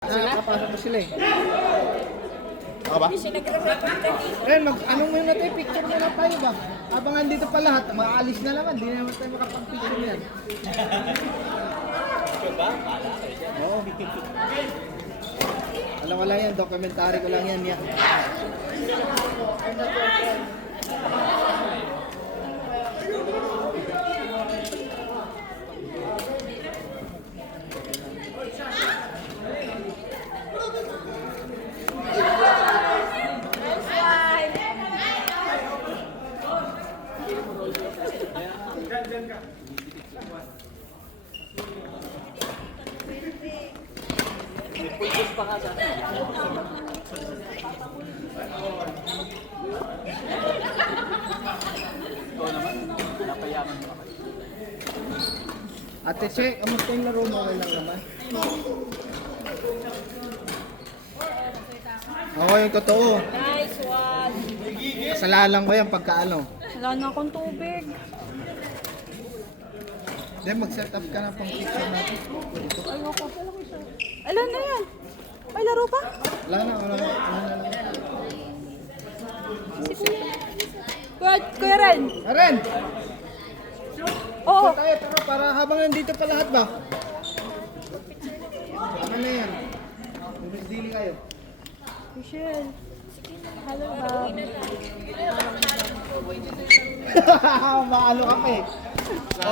Nakapasok mo sila eh. Ako ba? Ren, anong muna tayo, picture na lang tayo ba? Habang andito pa lahat, maalis na naman, di naman tayo makapag-picture yan. Oo. Alam ko lang yan, documentary ko lang yan. Ate Che, kamusta yung laro mo? Okay lang naman. Oo, yung totoo. Nice one. Kasalanan ko yan pagka ano. Wala na akong tubig. Then mag-set up ka na pang picture natin. Ayoko. Alam na yan. May laro pa? Wala na, wala na. Kuya Ren. Aren! Oo. Tayo, tara, para habang nandito pa lahat ba? Ano na yan? Bumis dili kayo. Michelle. Hello ba? Maalo ka pa eh.